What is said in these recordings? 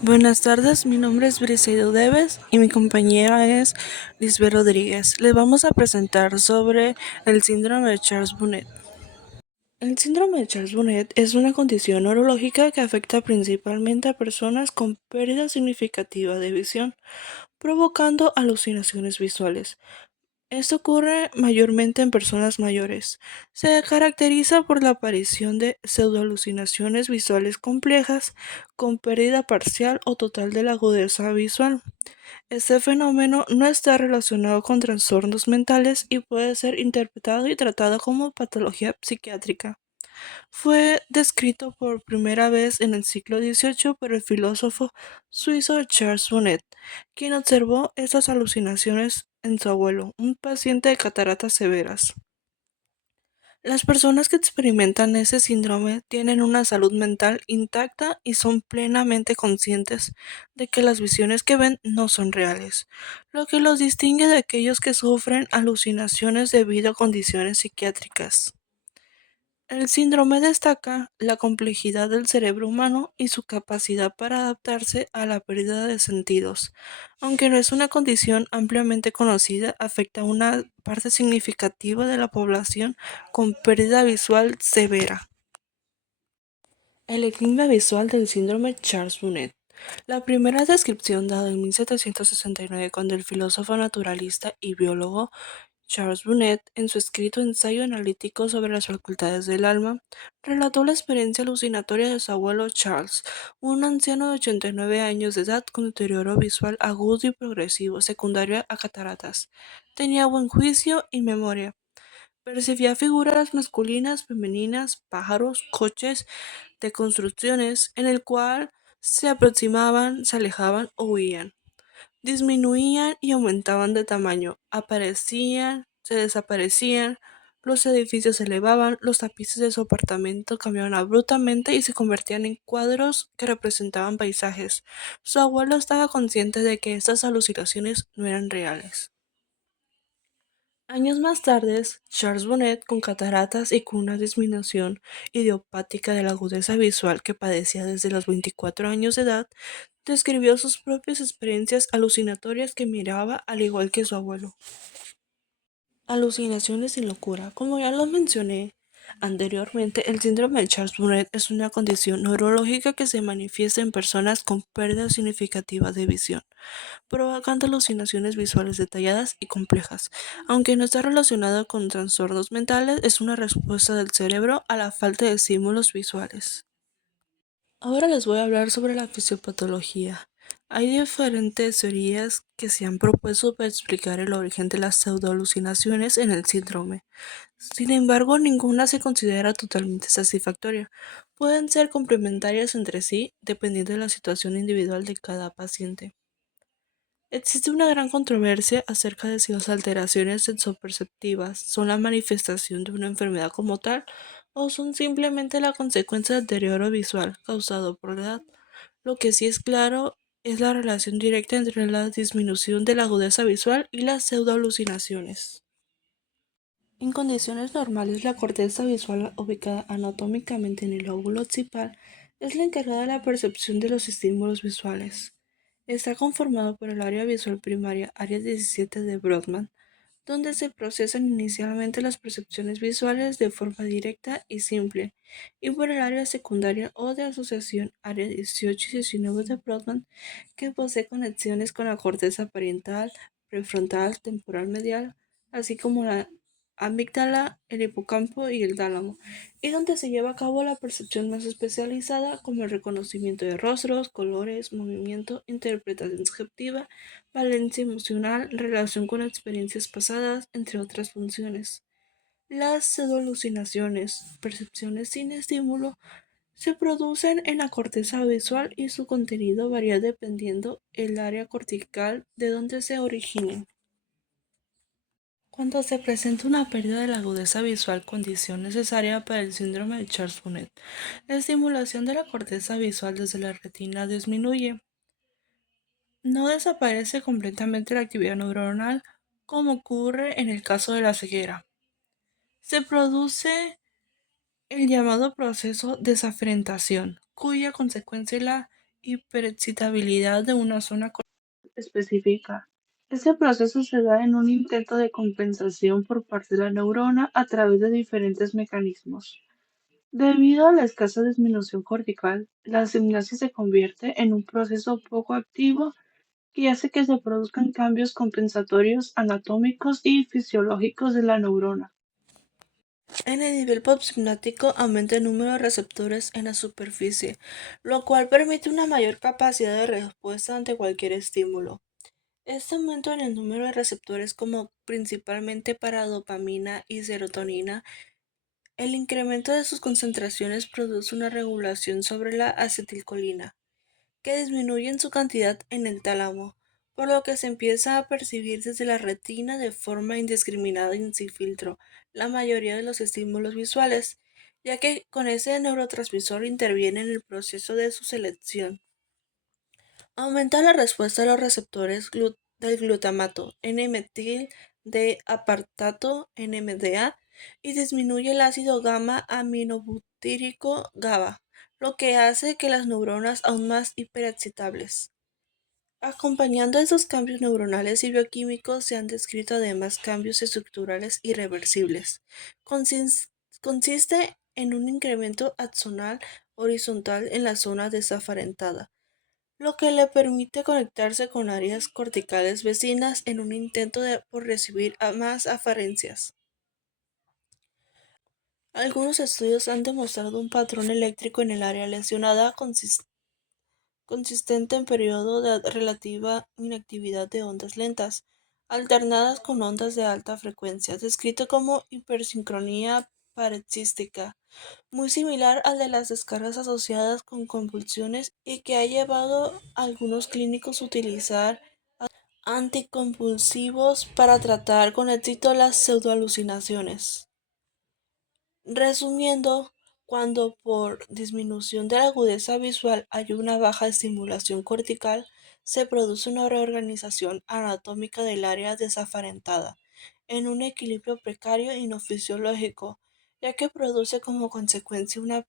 Buenas tardes, mi nombre es Briseida Deves y mi compañera es Lisbeth Rodríguez. Les vamos a presentar sobre el síndrome de Charles-Bonnet. El síndrome de Charles-Bonnet es una condición neurológica que afecta principalmente a personas con pérdida significativa de visión, provocando alucinaciones visuales. Esto ocurre mayormente en personas mayores. Se caracteriza por la aparición de pseudoalucinaciones visuales complejas con pérdida parcial o total de la agudeza visual. Este fenómeno no está relacionado con trastornos mentales y puede ser interpretado y tratado como patología psiquiátrica. Fue descrito por primera vez en el siglo XVIII por el filósofo suizo Charles Bonnet, quien observó estas alucinaciones en su abuelo, un paciente de cataratas severas. Las personas que experimentan ese síndrome tienen una salud mental intacta y son plenamente conscientes de que las visiones que ven no son reales, lo que los distingue de aquellos que sufren alucinaciones debido a condiciones psiquiátricas. El síndrome destaca la complejidad del cerebro humano y su capacidad para adaptarse a la pérdida de sentidos. Aunque no es una condición ampliamente conocida, afecta a una parte significativa de la población con pérdida visual severa. El enigma visual del síndrome Charles-Bonnet. La primera descripción dada en 1769 cuando el filósofo naturalista y biólogo Charles Bonnet, en su escrito Ensayo analítico sobre las facultades del alma, relató la experiencia alucinatoria de su abuelo Charles, un anciano de 89 años de edad con deterioro visual agudo y progresivo secundario a cataratas. Tenía buen juicio y memoria. Percibía figuras masculinas, femeninas, pájaros, coches de construcciones, en el cual se aproximaban, se alejaban o huían. Disminuían y aumentaban de tamaño, aparecían, se desaparecían, los edificios se elevaban, los tapices de su apartamento cambiaban abruptamente y se convertían en cuadros que representaban paisajes. Su abuelo estaba consciente de que estas alucinaciones no eran reales. Años más tarde, Charles Bonnet, con cataratas y con una disminución idiopática de la agudeza visual que padecía desde los 24 años de edad, describió sus propias experiencias alucinatorias que miraba al igual que su abuelo. Alucinaciones sin locura. Como ya lo mencioné anteriormente, el síndrome de Charles-Bonnet es una condición neurológica que se manifiesta en personas con pérdida significativa de visión, provocando alucinaciones visuales detalladas y complejas. Aunque no está relacionado con trastornos mentales, es una respuesta del cerebro a la falta de estímulos visuales. Ahora les voy a hablar sobre la fisiopatología. Hay diferentes teorías que se han propuesto para explicar el origen de las pseudoalucinaciones en el síndrome. Sin embargo, ninguna se considera totalmente satisfactoria. Pueden ser complementarias entre sí dependiendo de la situación individual de cada paciente. Existe una gran controversia acerca de si las alteraciones sensoperceptivas son la manifestación de una enfermedad como tal o son simplemente la consecuencia del deterioro visual causado por la edad. Lo que sí es claro es la relación directa entre la disminución de la agudeza visual y las pseudoalucinaciones. En condiciones normales, la corteza visual, ubicada anatómicamente en el lóbulo occipital, es la encargada de la percepción de los estímulos visuales. Está conformado por el área visual primaria, área 17 de Brodmann, donde se procesan inicialmente las percepciones visuales de forma directa y simple, y por el área secundaria o de asociación, área 18 y 19 de Brodmann, que posee conexiones con la corteza parietal, prefrontal, temporal medial, así como la amígdala, el hipocampo y el tálamo, y donde se lleva a cabo la percepción más especializada como el reconocimiento de rostros, colores, movimiento, interpretación subjetiva, valencia emocional, relación con experiencias pasadas, entre otras funciones. Las pseudoalucinaciones, percepciones sin estímulo, se producen en la corteza visual y su contenido varía dependiendo el área cortical de donde se originen. Cuando se presenta una pérdida de la agudeza visual, condición necesaria para el síndrome de Charles-Bonnet, la estimulación de la corteza visual desde la retina disminuye. No desaparece completamente la actividad neuronal como ocurre en el caso de la ceguera. Se produce el llamado proceso de desafrentación, cuya consecuencia es la hiperexcitabilidad de una zona específica. Este proceso se da en un intento de compensación por parte de la neurona a través de diferentes mecanismos. Debido a la escasa disminución cortical, la simnasia se convierte en un proceso poco activo que hace que se produzcan cambios compensatorios anatómicos y fisiológicos de la neurona. En el nivel postsináptico aumenta el número de receptores en la superficie, lo cual permite una mayor capacidad de respuesta ante cualquier estímulo. Este aumento en el número de receptores como principalmente para dopamina y serotonina, el incremento de sus concentraciones produce una regulación sobre la acetilcolina, que disminuye en su cantidad en el tálamo, por lo que se empieza a percibir desde la retina de forma indiscriminada y sin filtro la mayoría de los estímulos visuales, ya que con ese neurotransmisor interviene en el proceso de su selección. Aumenta la respuesta de los receptores del glutamato N-metil de apartato NMDA y disminuye el ácido gamma aminobutírico GABA, lo que hace que las neuronas aún más hiperexcitables. Acompañando esos cambios neuronales y bioquímicos se han descrito además cambios estructurales irreversibles. Consis- Consiste en un incremento axonal horizontal en la zona desafarentada, lo que le permite conectarse con áreas corticales vecinas en un intento por recibir a más aferencias. Algunos estudios han demostrado un patrón eléctrico en el área lesionada consistente en periodo de relativa inactividad de ondas lentas, alternadas con ondas de alta frecuencia, descrito como hipersincronía paroxística, muy similar al de las descargas asociadas con convulsiones y que ha llevado a algunos clínicos a utilizar anticonvulsivos para tratar con éxito las pseudoalucinaciones. Resumiendo, cuando por disminución de la agudeza visual hay una baja estimulación cortical, se produce una reorganización anatómica del área desafarentada, en un equilibrio precario y no fisiológico, ya que produce como consecuencia una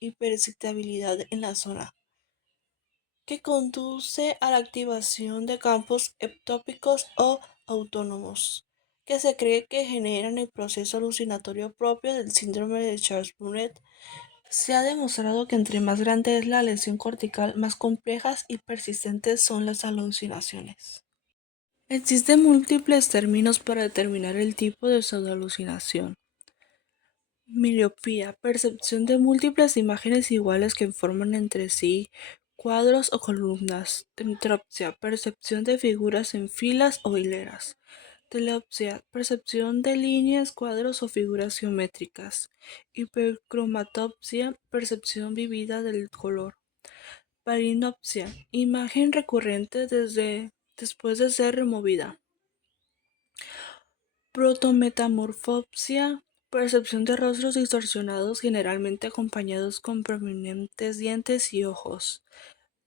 hiperexcitabilidad en la zona, que conduce a la activación de campos ectópicos o autónomos, que se cree que generan el proceso alucinatorio propio del síndrome de Charles-Bonnet. Se ha demostrado que entre más grande es la lesión cortical, más complejas y persistentes son las alucinaciones. Existen múltiples términos para determinar el tipo de pseudoalucinación. Miopía, percepción de múltiples imágenes iguales que forman entre sí cuadros o columnas. Metropsia, percepción de figuras en filas o hileras. Teleopsia, percepción de líneas, cuadros o figuras geométricas. Hipercromatopsia, percepción vivida del color. Palinopsia, imagen recurrente después de ser removida. Protometamorfopsia, percepción de rostros distorsionados generalmente acompañados con prominentes dientes y ojos.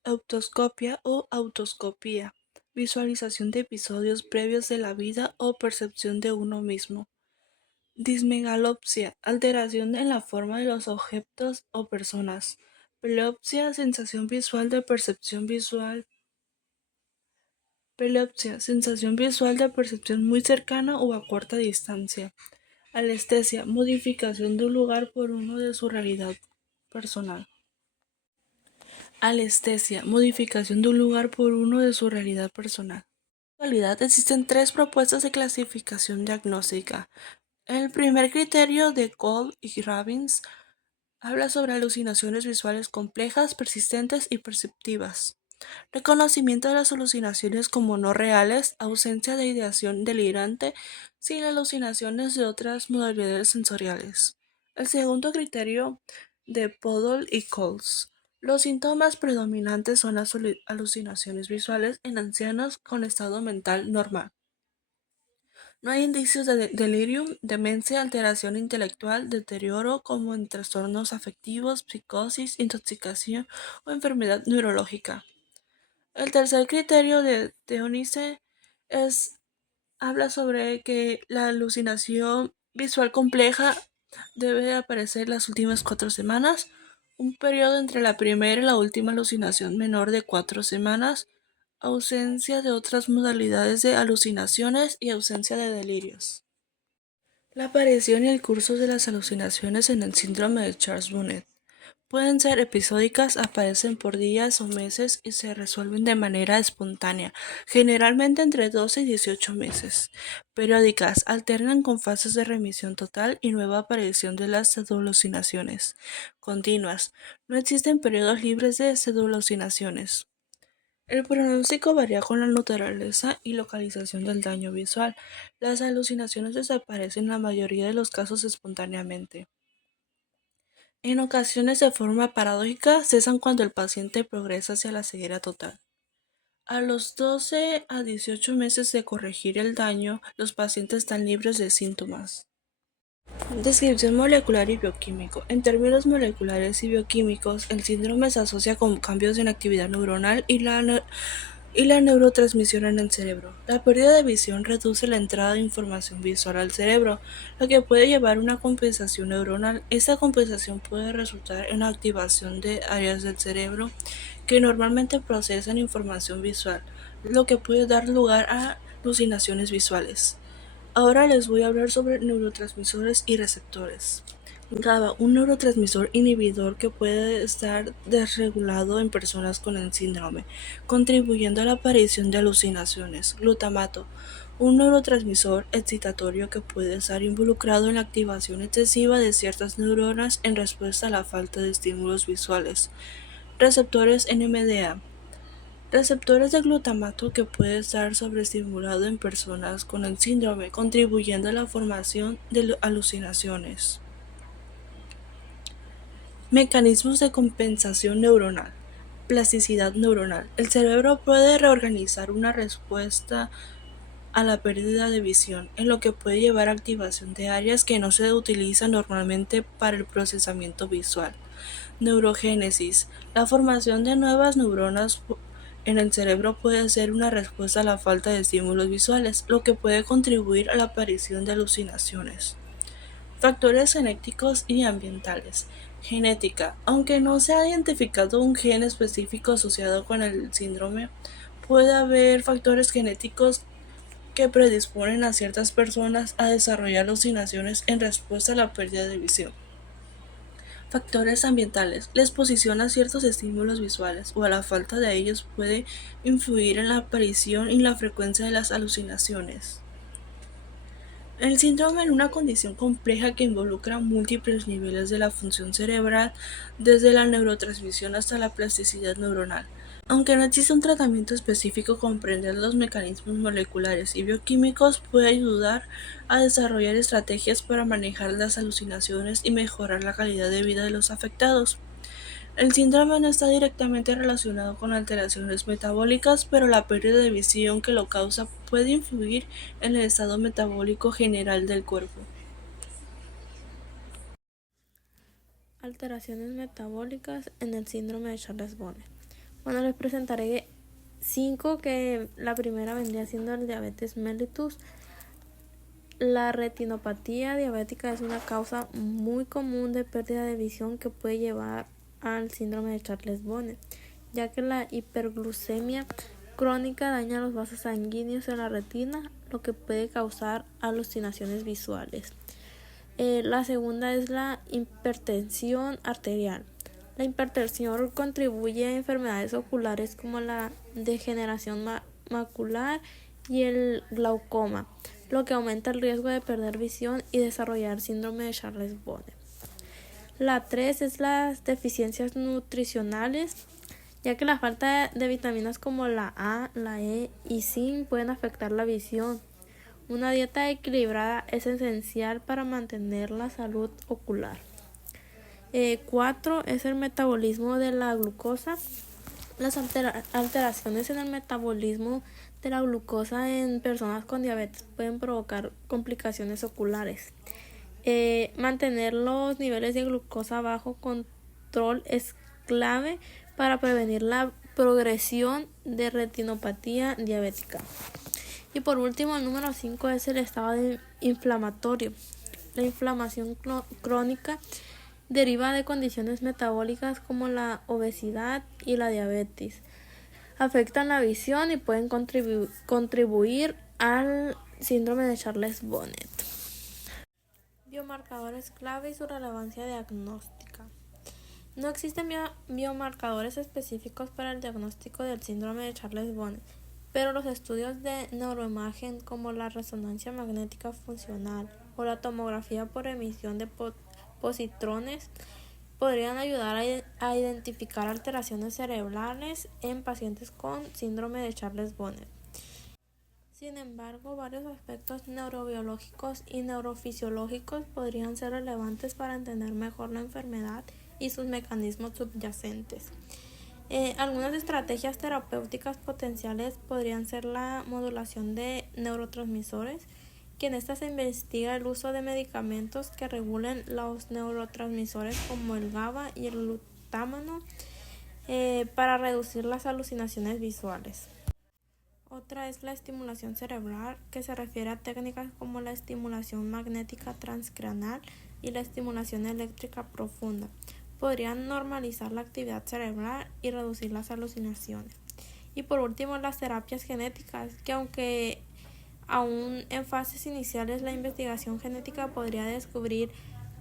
Autoscopia o autoscopía, visualización de episodios previos de la vida o percepción de uno mismo. Dismegalopsia, alteración en la forma de los objetos o personas. Peleopsia, sensación visual de percepción visual. Peleopsia, sensación visual de percepción muy cercana o a corta distancia. Alestesia, modificación de un lugar por uno de su realidad personal. Alestesia, modificación de un lugar por uno de su realidad personal. En la actualidad existen tres propuestas de clasificación diagnóstica. El primer criterio de Cole y Robbins habla sobre alucinaciones visuales complejas, persistentes y perceptivas. Reconocimiento de las alucinaciones como no reales, ausencia de ideación delirante, sin alucinaciones de otras modalidades sensoriales. El segundo criterio de Podol y Coles. Los síntomas predominantes son las alucinaciones visuales en ancianos con estado mental normal. No hay indicios de delirium, demencia, alteración intelectual, deterioro como en trastornos afectivos, psicosis, intoxicación o enfermedad neurológica. El tercer criterio de Teonice habla sobre que la alucinación visual compleja debe aparecer las últimas 4 semanas un periodo entre la primera y la última alucinación menor de 4 semanas, ausencia de otras modalidades de alucinaciones y ausencia de delirios. La aparición y el curso de las alucinaciones en el síndrome de Charles-Bonnet pueden ser episódicas, aparecen por días o meses y se resuelven de manera espontánea, generalmente entre 12 y 18 meses. Periódicas, alternan con fases de remisión total y nueva aparición de las pseudoalucinaciones. Continuas, no existen periodos libres de pseudoalucinaciones. El pronóstico varía con la naturaleza y localización del daño visual. Las alucinaciones desaparecen en la mayoría de los casos espontáneamente. En ocasiones, de forma paradójica, cesan cuando el paciente progresa hacia la ceguera total. A los 12 a 18 meses de corregir el daño, los pacientes están libres de síntomas. Descripción molecular y bioquímico. En términos moleculares y bioquímicos, el síndrome se asocia con cambios en actividad neuronal y la neurotransmisión en el cerebro. La pérdida de visión reduce la entrada de información visual al cerebro, lo que puede llevar a una compensación neuronal. Esta compensación puede resultar en la activación de áreas del cerebro que normalmente procesan información visual, lo que puede dar lugar a alucinaciones visuales. Ahora les voy a hablar sobre neurotransmisores y receptores. GABA, un neurotransmisor inhibidor que puede estar desregulado en personas con el síndrome, contribuyendo a la aparición de alucinaciones. Glutamato, un neurotransmisor excitatorio que puede estar involucrado en la activación excesiva de ciertas neuronas en respuesta a la falta de estímulos visuales. Receptores NMDA, receptores de glutamato que puede estar sobreestimulado en personas con el síndrome, contribuyendo a la formación de alucinaciones. Mecanismos de compensación neuronal. Plasticidad neuronal. El cerebro puede reorganizar una respuesta a la pérdida de visión, en lo que puede llevar a activación de áreas que no se utilizan normalmente para el procesamiento visual. Neurogénesis. La formación de nuevas neuronas en el cerebro puede ser una respuesta a la falta de estímulos visuales, lo que puede contribuir a la aparición de alucinaciones. Factores genéticos y ambientales. Genética. Aunque no se ha identificado un gen específico asociado con el síndrome, puede haber factores genéticos que predisponen a ciertas personas a desarrollar alucinaciones en respuesta a la pérdida de visión. Factores ambientales. La exposición a ciertos estímulos visuales o a la falta de ellos puede influir en la aparición y la frecuencia de las alucinaciones. El síndrome es una condición compleja que involucra múltiples niveles de la función cerebral, desde la neurotransmisión hasta la plasticidad neuronal. Aunque no existe un tratamiento específico, comprender los mecanismos moleculares y bioquímicos puede ayudar a desarrollar estrategias para manejar las alucinaciones y mejorar la calidad de vida de los afectados. El síndrome no está directamente relacionado con alteraciones metabólicas, pero la pérdida de visión que lo causa puede influir en el estado metabólico general del cuerpo. Alteraciones metabólicas en el síndrome de Charles-Bonnet. Bueno, les presentaré 5, que la primera vendría siendo el diabetes mellitus. La retinopatía diabética es una causa muy común de pérdida de visión que puede llevar al síndrome de Charles-Bonnet, ya que la hiperglucemia crónica daña los vasos sanguíneos en la retina, lo que puede causar alucinaciones visuales. La segunda es la hipertensión arterial. La hipertensión contribuye a enfermedades oculares como la degeneración macular y el glaucoma, lo que aumenta el riesgo de perder visión y desarrollar síndrome de Charles-Bonnet. La 3 es las deficiencias nutricionales, ya que la falta de vitaminas como la A, la E y zinc pueden afectar la visión. Una dieta equilibrada es esencial para mantener la salud ocular. 4 es el metabolismo de la glucosa. Las alteraciones en el metabolismo de la glucosa en personas con diabetes pueden provocar complicaciones oculares. Mantener los niveles de glucosa bajo control es clave para prevenir la progresión de retinopatía diabética. Y por último, el número 5 es el estado inflamatorio. La inflamación crónica deriva de condiciones metabólicas como la obesidad y la diabetes. Afectan la visión y pueden contribuir al síndrome de Charles-Bonnet. Biomarcadores clave y su relevancia diagnóstica. No existen biomarcadores específicos para el diagnóstico del síndrome de Charles-Bonnet, pero los estudios de neuroimagen como la resonancia magnética funcional o la tomografía por emisión de positrones podrían ayudar a identificar alteraciones cerebrales en pacientes con síndrome de Charles-Bonnet. Sin embargo, varios aspectos neurobiológicos y neurofisiológicos podrían ser relevantes para entender mejor la enfermedad y sus mecanismos subyacentes. Algunas estrategias terapéuticas potenciales podrían ser la modulación de neurotransmisores, que en esta se investiga el uso de medicamentos que regulen los neurotransmisores como el GABA y el glutámano para reducir las alucinaciones visuales. Otra es la estimulación cerebral, que se refiere a técnicas como la estimulación magnética transcraneal y la estimulación eléctrica profunda. Podrían normalizar la actividad cerebral y reducir las alucinaciones. Y por último, las terapias genéticas, que aunque aún en fases iniciales, la investigación genética podría descubrir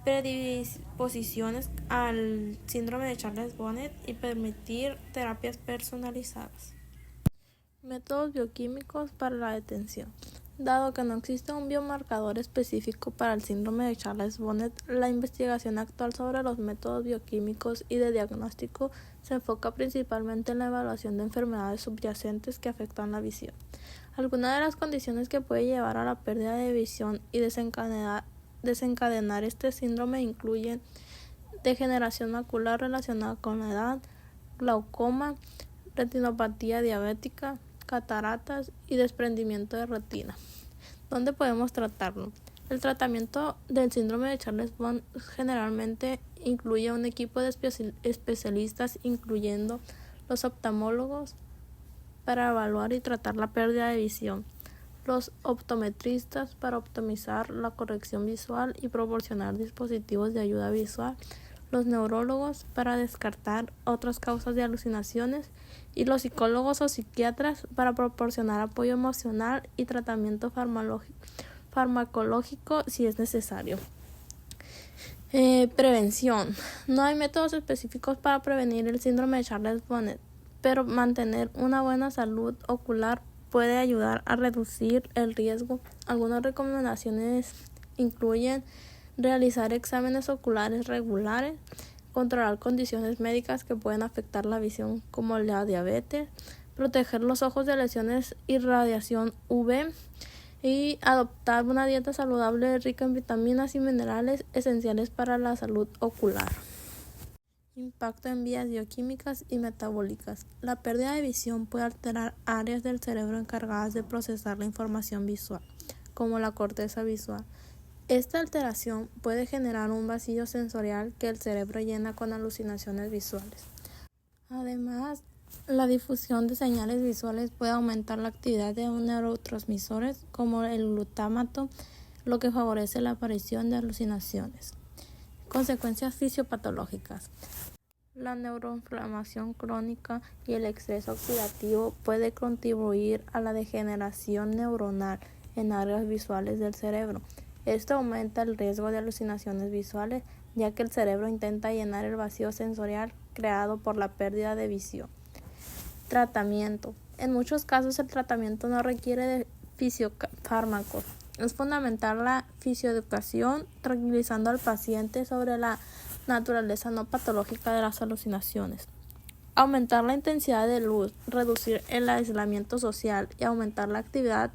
predisposiciones al síndrome de Charles-Bonnet y permitir terapias personalizadas. Métodos bioquímicos para la detención. Dado que no existe un biomarcador específico para el síndrome de Charles-Bonnet, la investigación actual sobre los métodos bioquímicos y de diagnóstico se enfoca principalmente en la evaluación de enfermedades subyacentes que afectan la visión. Algunas de las condiciones que puede llevar a la pérdida de visión y desencadenar este síndrome incluyen degeneración macular relacionada con la edad, glaucoma, retinopatía diabética, cataratas y desprendimiento de retina. ¿Dónde podemos tratarlo? El tratamiento del síndrome de Charles-Bonnet generalmente incluye un equipo de especialistas, incluyendo los oftalmólogos, para evaluar y tratar la pérdida de visión, los optometristas para optimizar la corrección visual y proporcionar dispositivos de ayuda visual, los neurólogos para descartar otras causas de alucinaciones y los psicólogos o psiquiatras para proporcionar apoyo emocional y tratamiento farmacológico si es necesario. Prevención. No hay métodos específicos para prevenir el síndrome de Charles-Bonnet, pero mantener una buena salud ocular puede ayudar a reducir el riesgo. Algunas recomendaciones incluyen realizar exámenes oculares regulares, controlar condiciones médicas que pueden afectar la visión como la diabetes, proteger los ojos de lesiones y radiación UV y adoptar una dieta saludable rica en vitaminas y minerales esenciales para la salud ocular. Impacto en vías bioquímicas y metabólicas. La pérdida de visión puede alterar áreas del cerebro encargadas de procesar la información visual, como la corteza visual. Esta alteración puede generar un vacío sensorial que el cerebro llena con alucinaciones visuales. Además, la difusión de señales visuales puede aumentar la actividad de neurotransmisores como el glutamato, lo que favorece la aparición de alucinaciones. Consecuencias fisiopatológicas. La neuroinflamación crónica y el estrés oxidativo puede contribuir a la degeneración neuronal en áreas visuales del cerebro. Esto aumenta el riesgo de alucinaciones visuales, ya que el cerebro intenta llenar el vacío sensorial creado por la pérdida de visión. Tratamiento. En muchos casos el tratamiento no requiere de fisiofármacos. Es fundamental la fisioeducación, tranquilizando al paciente sobre la naturaleza no patológica de las alucinaciones. Aumentar la intensidad de luz, reducir el aislamiento social y aumentar la actividad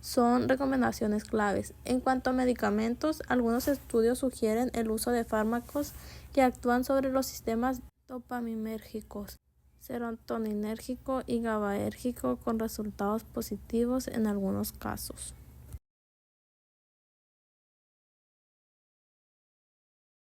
son recomendaciones claves. En cuanto a medicamentos, algunos estudios sugieren el uso de fármacos que actúan sobre los sistemas dopaminérgicos, serotoninérgico y GABAérgico con resultados positivos en algunos casos.